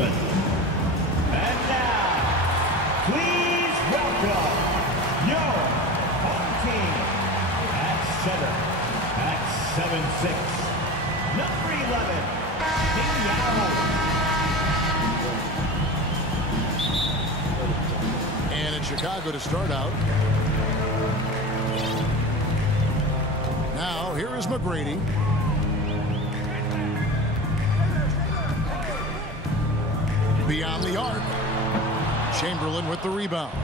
Chamberlain. And now, please welcome your home team at center at 7'6", number 11, King Yao. And in Chicago to start out. Now, here is McGrady. Beyond the arc. Chamberlain with the rebound.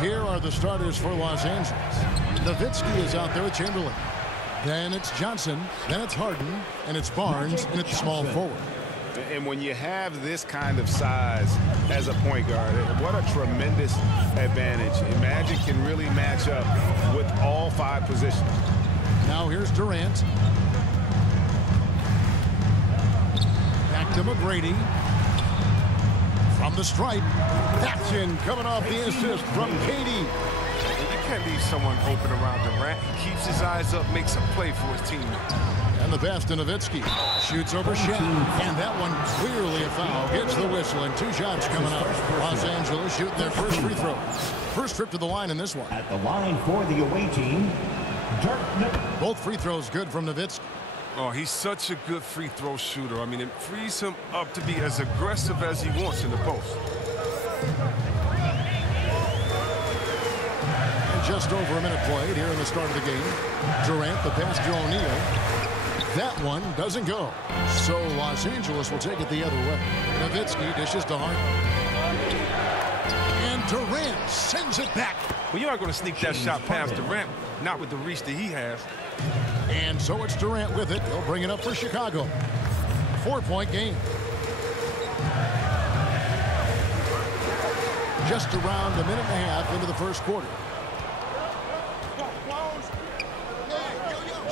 Here are the starters for Los Angeles. Nowitzki is out there with Chamberlain. Then it's Johnson. Then it's Harden. And it's Barnes. And it's small forward. And when you have this kind of size as a point guard, what a tremendous advantage. Magic can really match up with all 5 positions. Now here's Durant. Back to McGrady. From the stripe. Action coming off the assist from KD. You can't leave someone open around Durant. He keeps his eyes up, makes a play for his team. And the pass to Nowitzki. Shoots over Shaq. And that one clearly a foul. Gets the whistle and 2 shots coming up. Los Angeles shooting their first free throw. First trip to the line in this one. At the line for the away team, Dirk Nowitzki. Both free throws good from Nowitzki. Oh, he's such a good free throw shooter. I mean, it frees him up to be as aggressive as he wants in the post. And just over a minute played here in the start of the game. Durant, the pass to O'Neal. That one doesn't go. So Los Angeles will take it the other way. Nowitzki dishes to Harden. And Durant sends it back. Well, you're not going to sneak that shot past Durant, not with the reach that he has. And so it's Durant with it. He'll bring it up for Chicago. 4-point game. Just around a minute and a half into the first quarter.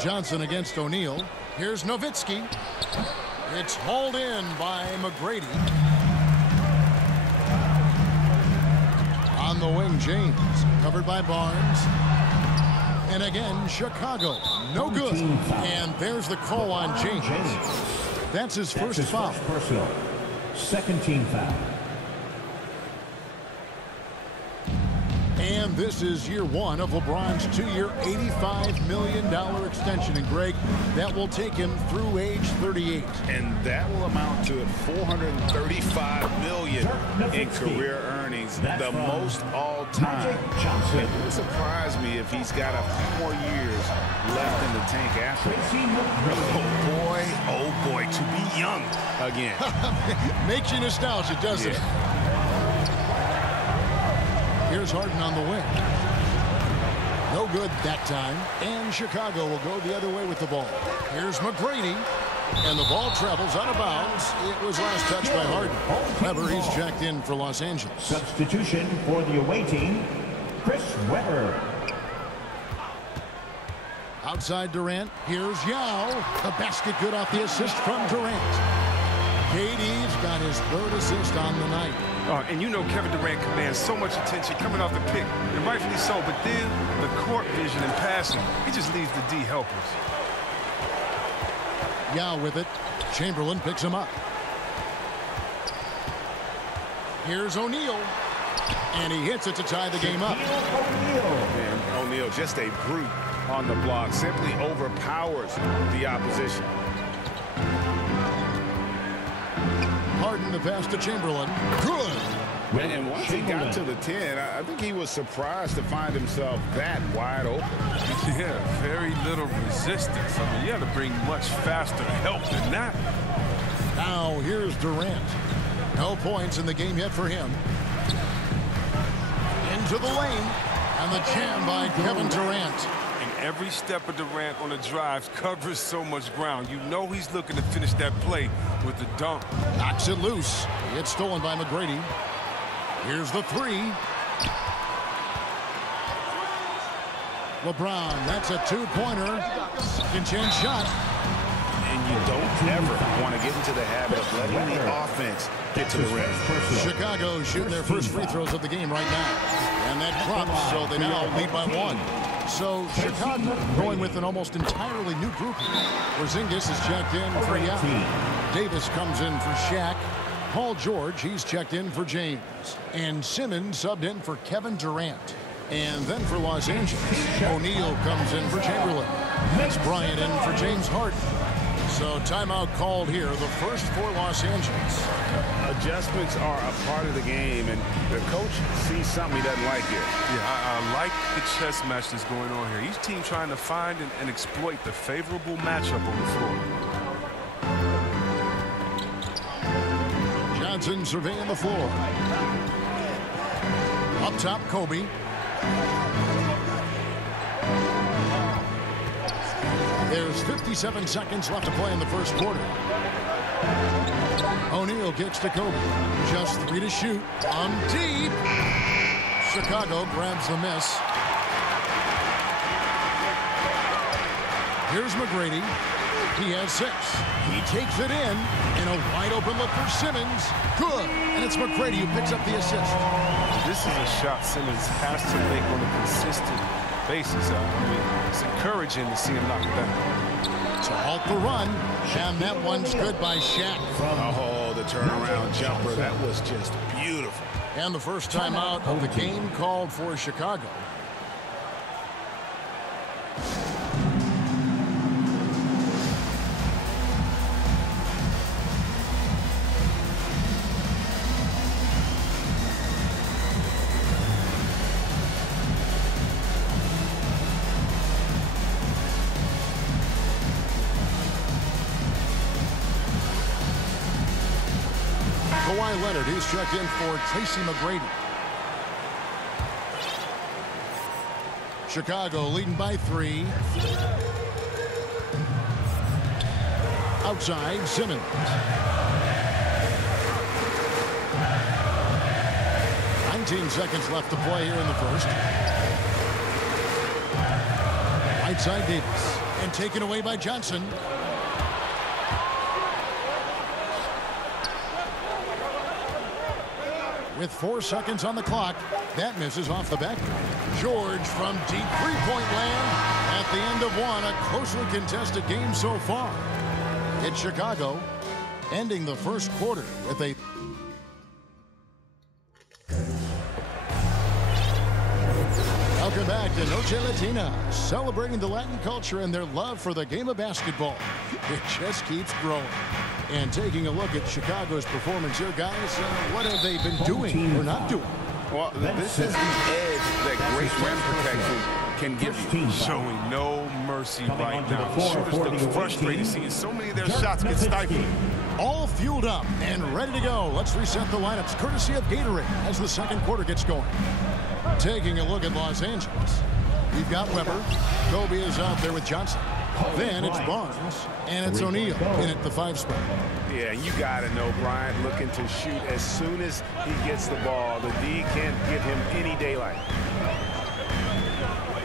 Johnson against O'Neal. Here's Nowitzki. It's hauled in by McGrady. On the wing, James. Covered by Barnes. And again, Chicago. No good. And there's the call on James. That's his first foul. Personal. Second team foul. And this is year 1 of LeBron's 2-year, $85 million extension. And Greg, that will take him through age 38. And that will amount to $435 million in career earnings, the most all time. It would surprise me if he's got a few more years left in the tank after. Oh boy, to be young again. Makes you nostalgic, doesn't it? Here's Harden on the wing. No good that time. And Chicago will go the other way with the ball. Here's McGrady. And the ball travels out of bounds. It was last touched by Harden. Webber, he's checked in for Los Angeles. Substitution for the away team, Chris Webber. Outside Durant. Here's Yao. The basket good off the assist from Durant. KD's got his 3rd assist on the night. And you know Kevin Durant commands so much attention coming off the pick, and rightfully so, but then the court vision and passing, he just leaves the D helpless. Yao with it. Chamberlain picks him up. Here's O'Neal. And he hits it to tie the game up. And O'Neal, just a brute on the block, simply overpowers the opposition. Harden the pass to Chamberlain. Good. And once he got to the 10, I think he was surprised to find himself that wide open. Yeah, very little resistance. I mean, you have to bring much faster help than that. Now here's Durant. No points in the game yet for him. Into the lane. And the jam by Kevin Durant. Every step of Durant on the drives covers so much ground. You know he's looking to finish that play with the dunk. Knocks it loose. It's stolen by McGrady. Here's the 3. LeBron, that's a 2-pointer. Second chance shot. And you don't ever want to get into the habit of letting the offense get to the rim. Chicago shooting their first free throws of the game right now. And that drops, so they now lead by 1. So Chicago going with an almost entirely new group here. Porzingis is checked in for Yao. Davis comes in for Shaq. Paul George, he's checked in for James. And Simmons subbed in for Kevin Durant. And then for Los Angeles, O'Neal comes in for Chamberlain. That's Bryant in for James Harden. So timeout called here, the first for Los Angeles. Adjustments are a part of the game, and the coach sees something he doesn't like here. Yeah, I like the chess match that's going on here. Each team trying to find and exploit the favorable matchup on the floor. Johnson surveying the floor. Up top, Kobe. There's 57 seconds left to play in the first quarter. O'Neal kicks to Kobe. Just 3 to shoot. On deep. Chicago grabs the miss. Here's McGrady. He has 6. He takes it in. And a wide open look for Simmons. Good. And it's McGrady who picks up the assist. This is a shot Simmons has to make on a consistent basis. It's encouraging to see him knock it down. To halt the run. And that one's good by Shaq. Oh, the turnaround jumper. That was just beautiful. And the first timeout of the game called for Chicago. Kawhi Leonard, he's checked in for Tracy McGrady. Chicago leading by 3. Outside, Simmons. Seconds left to play here in the first. Right side, Davis. And taken away by Johnson. With 4 seconds on the clock, that misses off the back. George from deep three-point land. At the end of one, a closely contested game so far. It's Chicago ending the first quarter with a... Welcome back to Noche Latina, celebrating the Latin culture and their love for the game of basketball. It just keeps growing. And taking a look at Chicago's performance here, guys, what have they been doing or not doing? Well, this is the edge that great rim protection can give you. Showing no mercy right now. Shooters look frustrated seeing so many of their shots get stifled. All fueled up and ready to go. Let's reset the lineups courtesy of Gatorade as the second quarter gets going. Taking a look at Los Angeles. We've got Weber. Kobe is out there with Johnson. Then it's Barnes, and it's O'Neal in at the 5 spot. Yeah, you got to know Bryant looking to shoot as soon as he gets the ball. The D can't give him any daylight.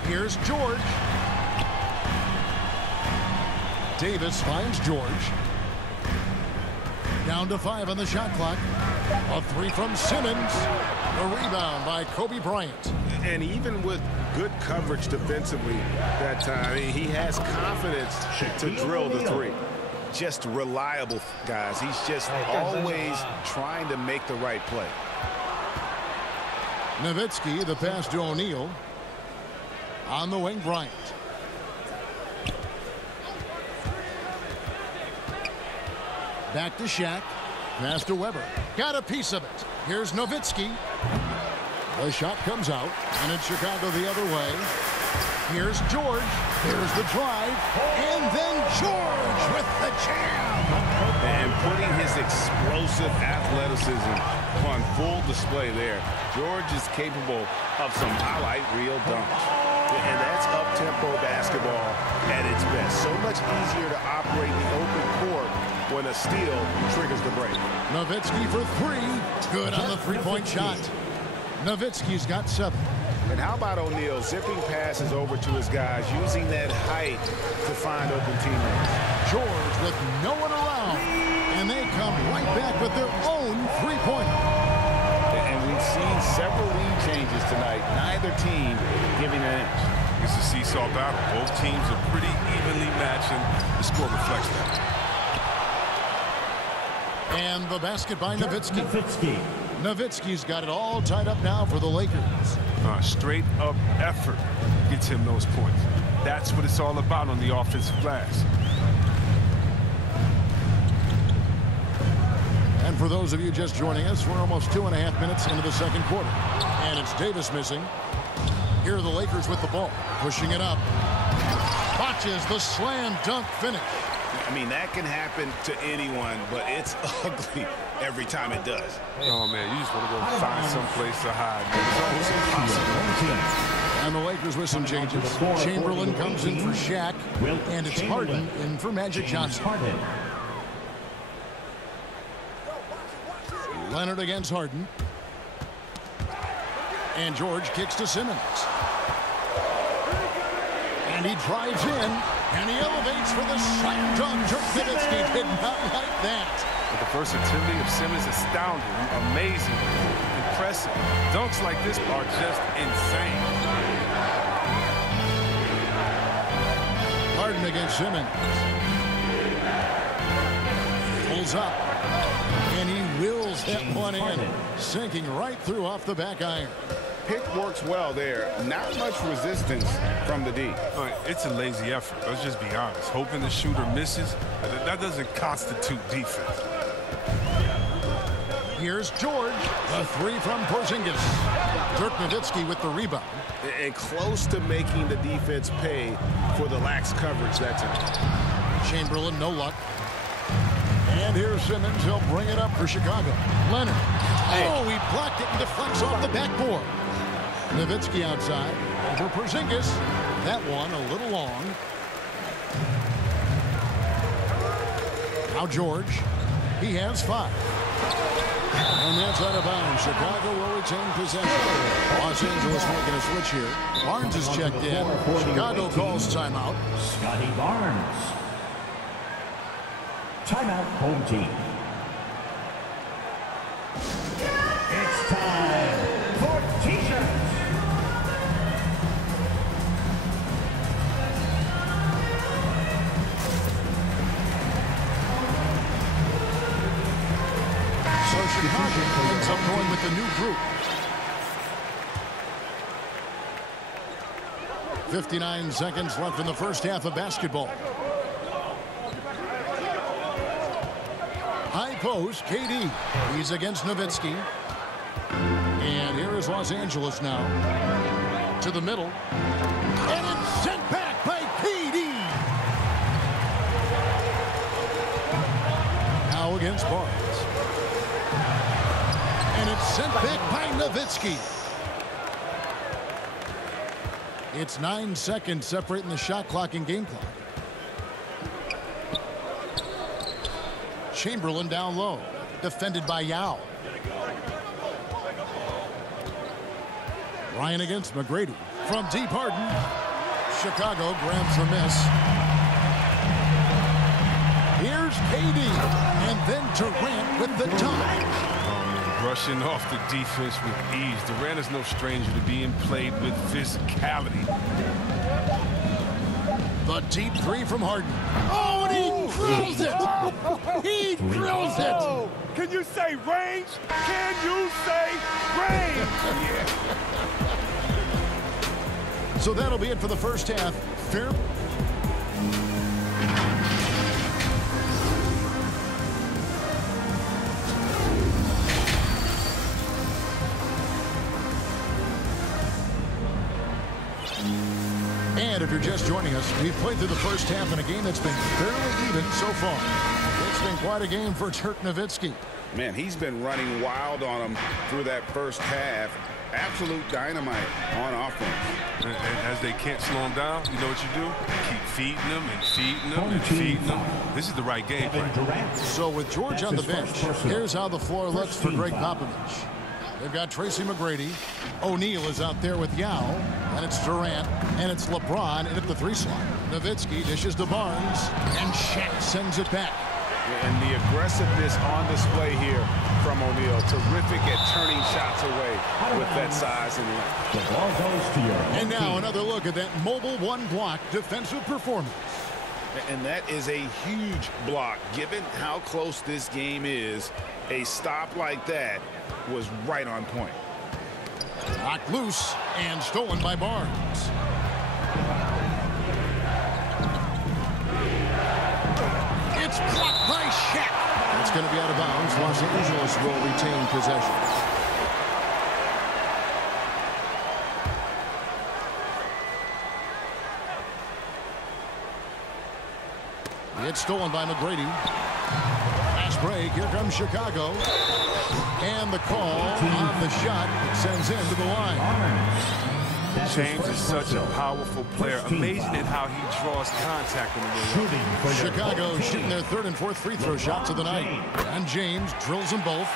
Here's George. Davis finds George. Down to 5 on the shot clock. A 3 from Simmons. A rebound by Kobe Bryant. And even with good coverage defensively that time, he has confidence to drill the 3. Just reliable, guys. He's just always trying to make the right play. Nowitzki, the pass to O'Neal. On the wing, Bryant. Back to Shaq. Pass to Weber. Got a piece of it. Here's Nowitzki. The shot comes out, and it's Chicago the other way. Here's George. Here's the drive. And then George with the jam. And putting his explosive athleticism on full display there. George is capable of some highlight reel dunks. And that's up-tempo basketball at its best. So much easier to operate the open court when a steal triggers the break. Nowitzki for 3. Good on the three-point shot. Nowitzki's got 7. And how about O'Neal zipping passes over to his guys, using that height to find open teammates. George with no one around. And they come right back with their own three-pointer. And we've seen several lead changes tonight. Neither team giving an inch. It's a seesaw battle. Both teams are pretty evenly matched, and the score reflects that. And the basket by Nowitzki. Nowitzki's got it all tied up now for the Lakers. Straight up effort gets him those points. That's what it's all about on the offensive glass. And for those of you just joining us, we're almost 2.5 minutes into the second quarter. And it's Davis missing. Here are the Lakers with the ball, pushing it up. Botches the slam dunk finish. I mean, that can happen to anyone, but it's ugly every time it does. Oh, man, you just want to go find some place to hide. It's almost impossible. And the Lakers with some changes. Chamberlain comes in for Shaq, and it's Harden in for Magic Johnson. Leonard against Harden. And George kicks to Simmons. And he drives in, and he elevates for the slam dunk. Nowitzki did not like that. But the versatility of Simmons is astounding, amazing, impressive. Dunks like this are just insane. Harden against Simmons. Pulls up. And he wills that one in, sinking right through off the back iron. Pick works well there. Not much resistance from the D. It's a lazy effort. Let's just be honest. Hoping the shooter misses, that doesn't constitute defense. Here's George. The three from Porzingis. Dirk Nowitzki with the rebound. And close to making the defense pay for the lax coverage that time. Chamberlain, no luck. And here's Simmons. He'll bring it up for Chicago. Leonard. Oh, he blocked it and deflects off the backboard. Nowitzki outside. Over Porzingis. That one a little long. Now George. He has 5. And that's out of bounds. Chicago will retain possession. Los Angeles making a switch here. Barnes is checked in. Chicago calls timeout. Scotty Barnes. Timeout, home team. It's time for T-shirts. So Chicago ends up going with the new group. 59 seconds left in the first half of basketball. High post, KD. He's against Nowitzki. And here is Los Angeles now. To the middle. And it's sent back by KD. Now against Barnes. And it's sent back by Nowitzki. It's 9 seconds separating the shot clock and game clock. Chamberlain down low, defended by Yao. Ryan against McGrady. From deep Harden. Chicago grabs the miss. Here's KD. And then Durant with the dunk. Rushing off the defense with ease. Durant is no stranger to being played with physicality. The deep 3 from Harden. Oh, and he drills it! He drills it! Can you say range? Can you say range? Yeah. So that'll be it for the first half. Fair. And if you're just joining us, we've played through the first half in a game that's been fairly even so far. It's been quite a game for Dirk Nowitzki. Man, he's been running wild on him through that first half. Absolute dynamite on offense. And as they can't slow him down, you know what you do? Keep feeding them and feeding them and feeding them. This is the right game plan. So with George on the bench, here's how the floor looks for Greg Popovich. They've got Tracy McGrady. O'Neal is out there with Yao. And it's Durant. And it's LeBron in at the 3 slot. Nowitzki dishes to Barnes. And Shaq sends it back. And the aggressiveness on display here from O'Neal. Terrific at turning shots away with that size and length. The ball goes to your And now another look at that mobile 1 block defensive performance. And that is a huge block. Given how close this game is, a stop like that was right on point. Knocked loose and stolen by Barnes. It's blocked by Shaq. It's going to be out of bounds. Los Angeles will retain possession. It's stolen by McGrady. Fast break. Here comes Chicago. And the call on the shot sends him to the line. James is such a powerful player. Amazing at how he draws contact in the middle. Chicago shooting their third and fourth free throw shots of the night. And James drills them both.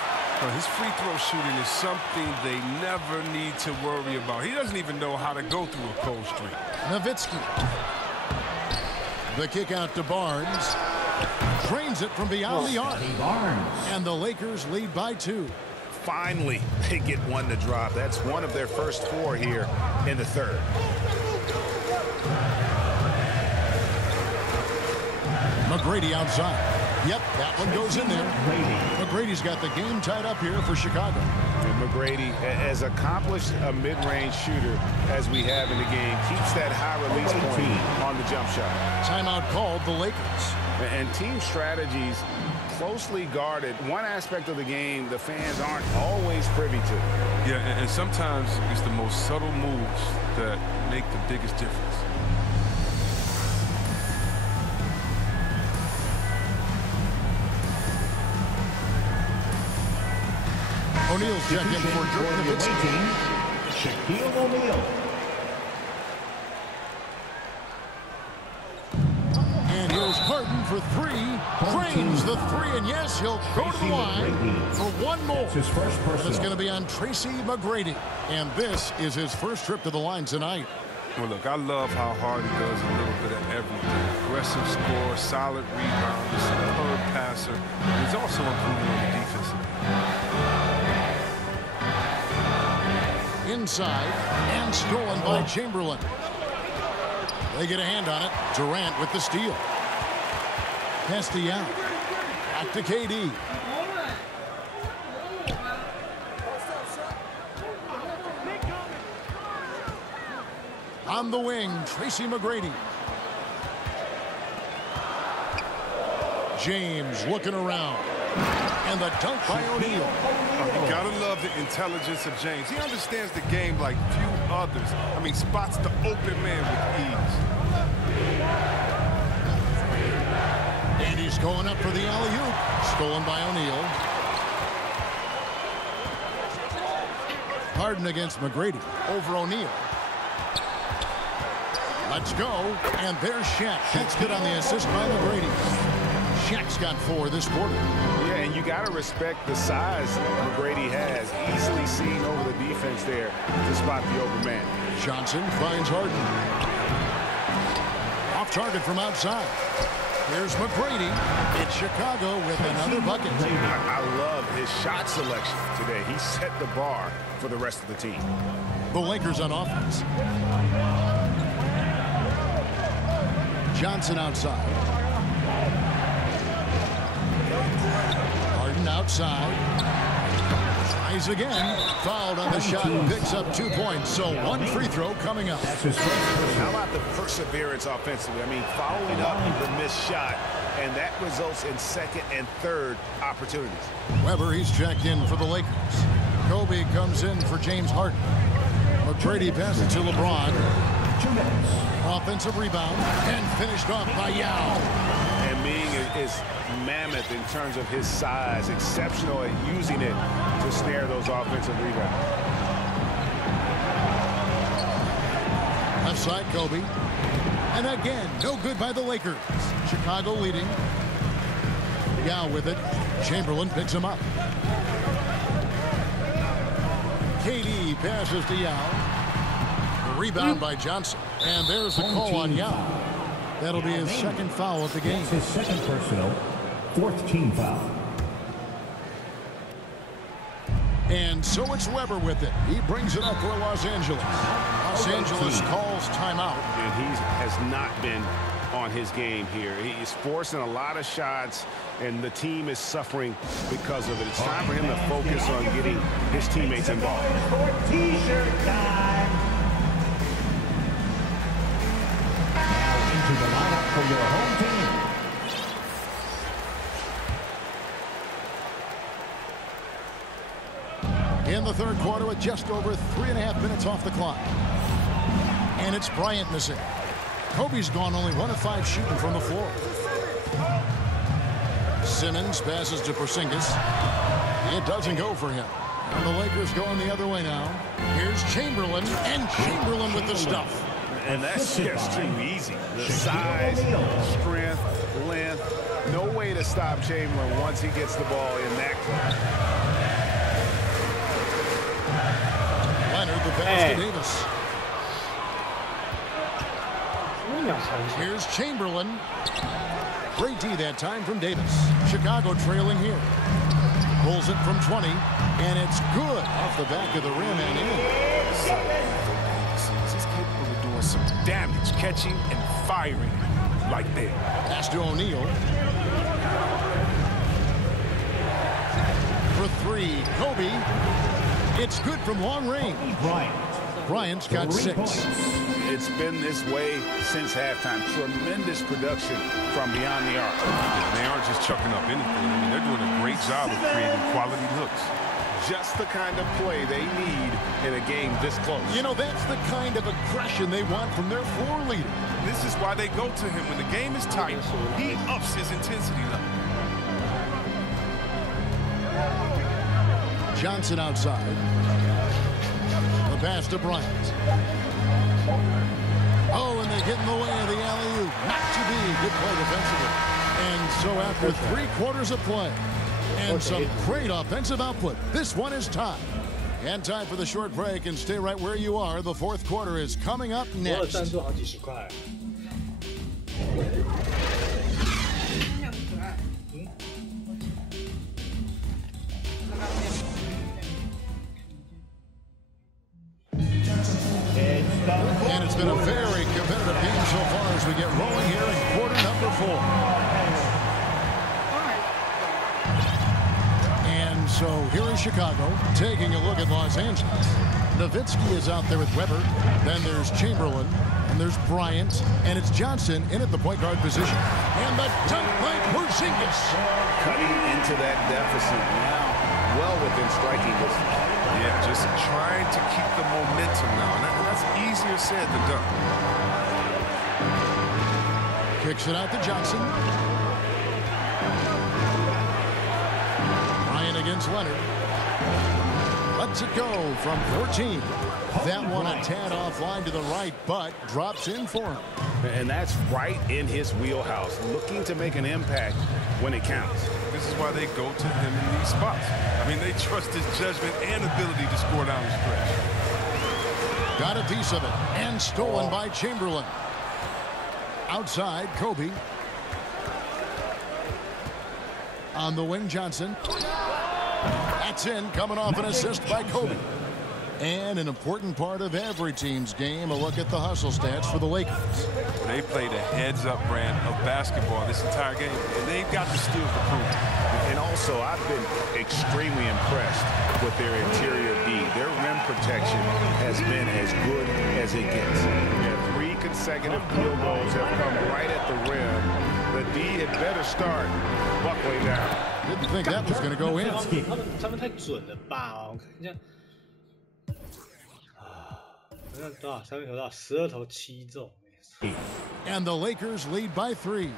His free throw shooting is something they never need to worry about. He doesn't even know how to go through a cold streak. Nowitzki. The kick out to Barnes. Drains it from beyond the arc. And the Lakers lead by 2. Finally, they get one to drop. That's one of their first 4 here in the third. McGrady outside. Yep, that one goes in there. McGrady's got the game tied up here for Chicago. And McGrady, as accomplished a mid-range shooter as we have in the game, keeps that high release point on the jump shot. Timeout called the Lakers. And team strategies closely guarded. One aspect of the game the fans aren't always privy to. Yeah, and sometimes it's the most subtle moves that make the biggest difference. O'Neal's checked in for Nowitzki. Shaquille O'Neal. And here's Harden for 3. Drains the 3, and yes, he'll go to the line for one more. It's going to be on Tracy McGrady. And this is his first trip to the line tonight. Well, look, I love how hard he does a little bit of everything. Aggressive score, solid rebound, superb passer. He's also improving on the defensive end. Inside and stolen by Chamberlain. They get a hand on it. Durant with the steal. Castellano. Back to KD. On the wing, Tracy McGrady. James looking around. And the dunk by O'Neal. You gotta love the intelligence of James. He understands the game like few others. I mean, spots the open man with ease. And he's going up for the alley-oop. Stolen by O'Neal. Harden against McGrady. Over O'Neal. Let's go. And there's Shaq. That's good on the assist by McGrady. Shaq's got 4 this quarter. Yeah, and you got to respect the size McGrady has. Easily seen over the defense there to spot the open man. Johnson finds Harden. Off target from outside. Here's McGrady. It's Chicago with another bucket. I love his shot selection today. He set the bar for the rest of the team. The Lakers on offense. Johnson outside. Harden outside. Tries again. Fouled on the shot and picks up 2 points. So 1 free throw coming up. How about the perseverance offensively? I mean, following up the missed shot, and that results in second and third opportunities. Weber, he's checked in for the Lakers. Kobe comes in for James Harden. McGrady passes to LeBron. 2 minutes. Offensive rebound and finished off by Yao. And Ming is mammoth in terms of his size, exceptional at using it to snare those offensive rebounds. Left side, Kobe. And again, no good by the Lakers. Chicago leading. Yao with it. Chamberlain picks him up. KD passes to Yao. Rebound by Johnson. And there's the call on Yao. That'll be his second foul of the game. His second personal, 4th team foul. And so it's Weber with it. He brings it up for Los Angeles. Los Angeles calls timeout. And he has not been on his game here. He's forcing a lot of shots, and the team is suffering because of it. It's time for him to focus on getting his teammates involved. T-shirt time. Now into the lineup for your home team. In the third quarter with just over 3.5 minutes off the clock. And it's Bryant missing. Kobe's gone only 1 of 5 shooting from the floor. Simmons passes to Porzingis. It doesn't go for him. And the Lakers going the other way now. Here's Chamberlain, and Chamberlain with the stuff. And that's just too easy. The size, strength, length. No way to stop Chamberlain once he gets the ball in that clutch. Leonard, the pass to Davis. Here's Chamberlain. Great D that time from Davis. Chicago trailing here. Pulls it from 20, and it's good off the back of the rim and in. He's capable of doing some damage, catching and firing like that. Pass to O'Neal. For 3, Kobe. It's good from long range. Bryant's got 6. It's been this way since halftime. Tremendous production from beyond the arc. They aren't just chucking up anything. I mean, they're doing a great job of creating quality looks. Just the kind of play they need in a game this close. You know, that's the kind of aggression they want from their floor leader. This is why they go to him when the game is tight. He ups his intensity level. Johnson outside. The pass to Bryant. Oh, and they get in the way of the alley-oop. Not to be. Good play defensively. And so after 3 quarters of play and some great offensive output, this one is tied. And time for the short break, and stay right where you are. The fourth quarter is coming up next. And it's been a very competitive game so far as we get rolling here in quarter number 4. And so here is Chicago taking a look at Los Angeles. Nowitzki is out there with Weber. Then there's Chamberlain. And there's Bryant. And it's Johnson in at the point guard position. And the dunk by Porzingis. Cutting into that deficit now. Well within striking distance. Yeah, just trying to keep the momentum now. And that's easier said than done. Kicks it out to Johnson. Bryant against Leonard. Lets it go from 14. That one a tad offline to the right, but drops in for him. And that's right in his wheelhouse. Looking to make an impact when it counts. This is why they go to him in these spots. I mean, they trust his judgment and ability to score down the stretch. Got a piece of it, and stolen by Chamberlain. Outside, Kobe. On the wing, Johnson. That's in, coming off an assist by Kobe. And an important part of every team's game, a look at the hustle stats for the Lakers. They played a heads-up brand of basketball this entire game, and they've got the steal for proof. And also, I've been extremely impressed with their interior D. Their rim protection has been as good as it gets. Their 3 consecutive field goals have come right at the rim. The D had better start buckling down. Didn't think that was going to go in. 他们太准了吧！我看一下，好像多少3分球到12投7中。And the Lakers lead by 3.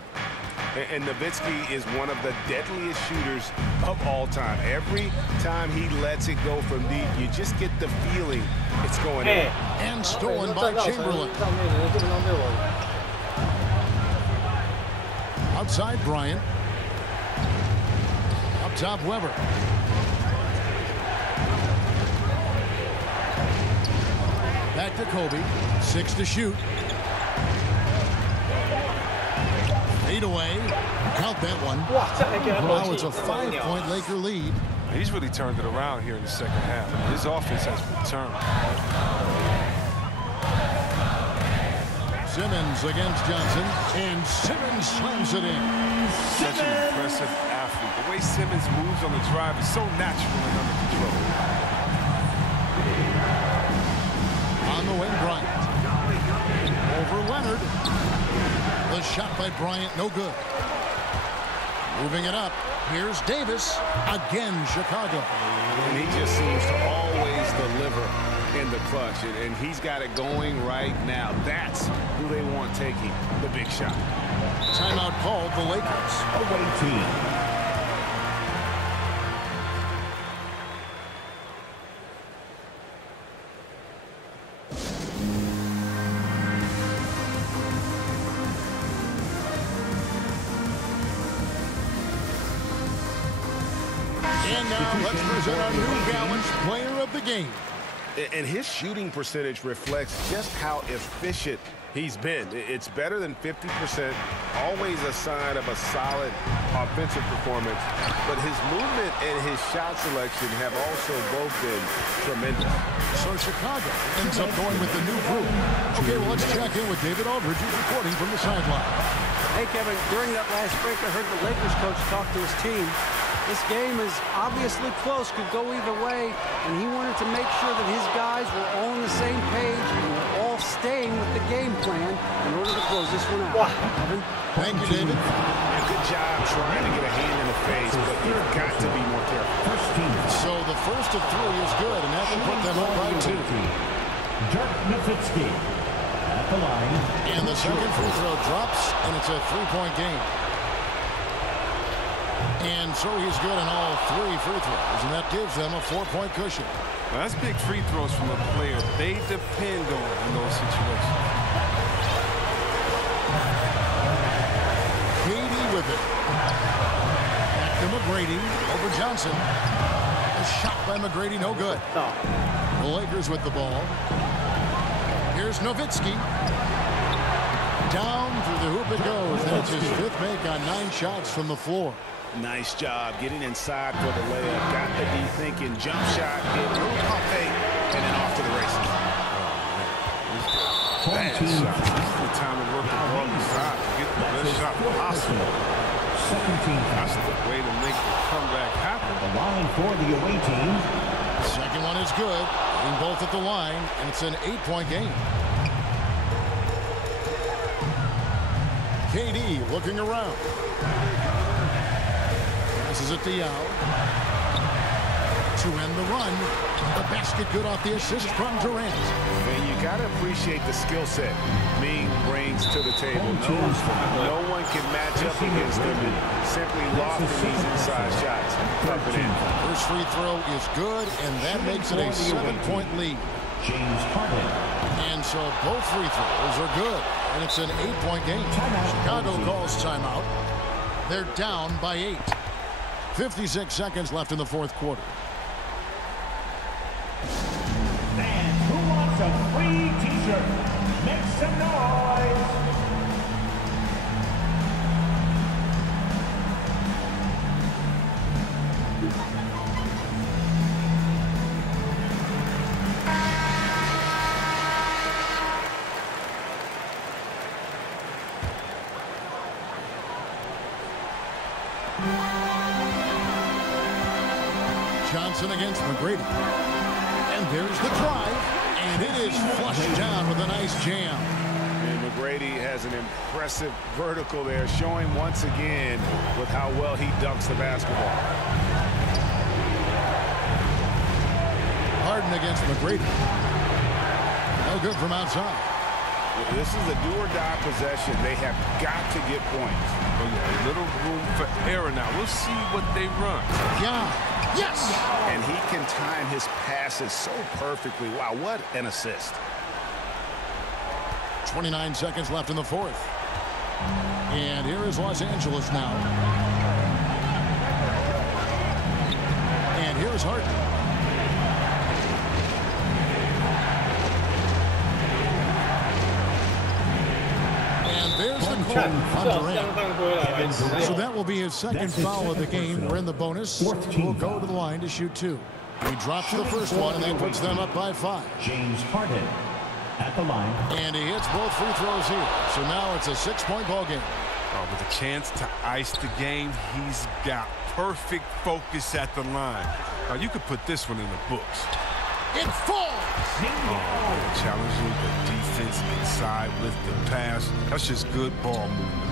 And Nowitzki is one of the deadliest shooters of all time. Every time he lets it go from deep, you just get the feeling it's going in. And stolen by Chamberlain. Outside Bryant. Up top Weber. Back to Kobe. 6 to shoot. Fade away. Count that one. Now it's a 5-point Laker lead. He's really turned it around here in the second half. His offense has returned. Simmons against Johnson, and Simmons slams it in. Such an impressive athlete. The way Simmons moves on the drive is so natural and under control. On the wing, Bryant. Over Leonard. The shot by Bryant, no good. Moving it up. Here's Davis. Again, Chicago. And he just seems to always deliver in the clutch. And he's got it going right now. That's who they want taking the big shot. Timeout called the Lakers. Away team. And now let's present our new balanced player of the game. And his shooting percentage reflects just how efficient he's been. It's better than 50%, always a sign of a solid offensive performance. But his movement and his shot selection have also both been tremendous. So Chicago ends up going with the new group. Okay, well, let's check in with David Aldridge, who's reporting from the sideline. Hey, Kevin, during that last break, I heard the Lakers coach talk to his team. This game is obviously close, could go either way, and he wanted to make sure that his guys were all on the same page and were all staying with the game plan in order to close this one out. Wow. Thank you, David. And good job trying to get a hand in the face, but you've got to be more careful. So the first of three is good, and that should put them up by 2. Dirk Nowitzki at the line. And the second free throw drops, and it's a 3-point game. And so he's good on all 3 free throws, and that gives them a 4-point cushion. Now, that's big free throws from a player they depend on in those situations. KD with it. Back to McGrady over Johnson. A shot by McGrady, no good. The Lakers with the ball. Here's Nowitzki. Down through the hoop it goes. That's his 5th make on 9 shots from the floor. Nice job getting inside for the layup. Got the D thinking jump shot, get a little pump fake, and then off to the races. Bad shot. This is the time to work the ball inside to get the best shot possible. That's the way to make the comeback happen. The line for the away team. Second one is good. Getting both at the line, and it's an 8-point game. KD looking around. Passes it to Yao. To end the run. The basket good off the assist from Durant. And you got to appreciate the skill set Ming brings to the table. No one can match up against him and simply lofting these inside shots. Up and in. First free throw is good, and that makes it a 7-point lead. James Harden. And so both free throws are good, and it's an 8-point game. Chicago calls timeout. They're down by 8. 56 seconds left in the 4th quarter. And who wants a free t-shirt? Make some noise. Johnson against McGrady. And there's the drive. And it is flushed down with a nice jam. And McGrady has an impressive vertical there, showing once again with how well he dunks the basketball. Harden against McGrady. No good from outside. This is a do-or-die possession. They have got to get points. Oh, yeah, a little room for error now. We'll see what they run. Yeah. Yes! And he can time his passes so perfectly. Wow, what an assist. 29 seconds left in the 4th. And here is Los Angeles now. And here's Harden. And there's the call on Durant. So that will be his second foul of the game. We're in the bonus. We'll go to the line to shoot 2. He drops the first one, and that puts them up by 5. James Harden. at the line. And he hits both free throws here. So now it's a 6-point ball game. With a chance to ice the game, he's got perfect focus at the line. You could put this one in the books. It falls! Challenging the defense inside with the pass. That's just good ball movement.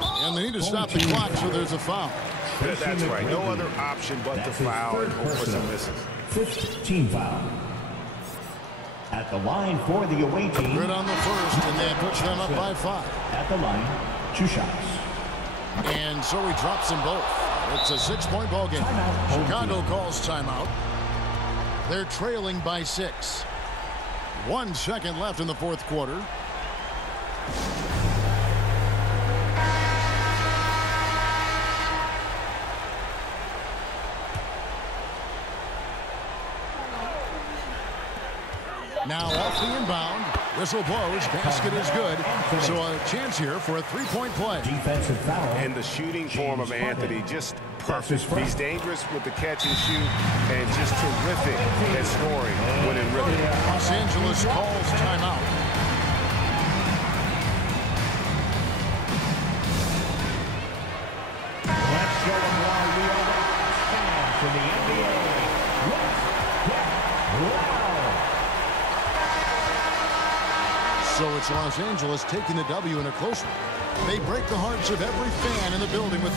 And they need to stop the clock, so there's a foul. That's right. No other option but to foul and hope for some misses. 5th team foul. At the line for the away team. Good on the first, and that puts them up by 5. At the line, 2 shots. And so he drops them both. It's a 6-point ball game. Chicago calls timeout. They're trailing by 6. 1 second left in the 4th quarter. Now off the inbound. Whistle blows. Basket is good. So a chance here for a 3-point play. Defensive foul. And the shooting form of Anthony, just perfect. He's dangerous with the catch and shoot and just terrific at scoring when in rhythm. Los Angeles calls timeout. Let's show them why we are the fans in the NBA. Let's get loud. So it's Los Angeles taking the W in a close one. They break the hearts of every fan in the building with